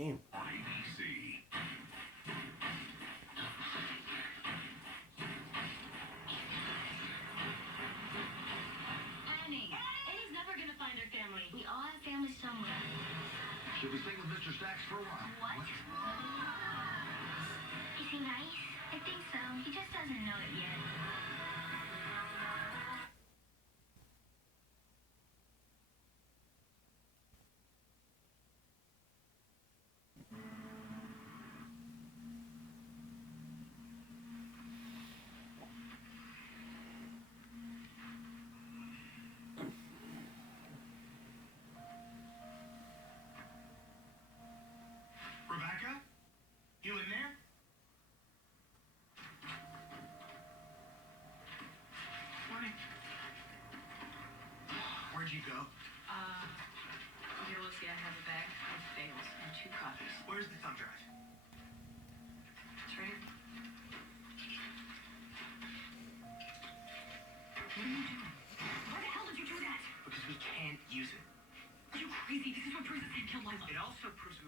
game. IBC. Annie. Annie's never gonna find her family. We all have family somewhere. She'll be staying with Mr. Stacks for a while. What? Is he nice? I think so. He just doesn't know it yet. Rebecca? You in there? Morning. Where'd you go? Here, Lucy, I have a bag of bagels and 2 coffees. Where's the thumb drive? It's right here. What are you doing? Why the hell did you do that? Because we can't use it. Are you crazy? This is what proves that Sam killed Lila. It also proves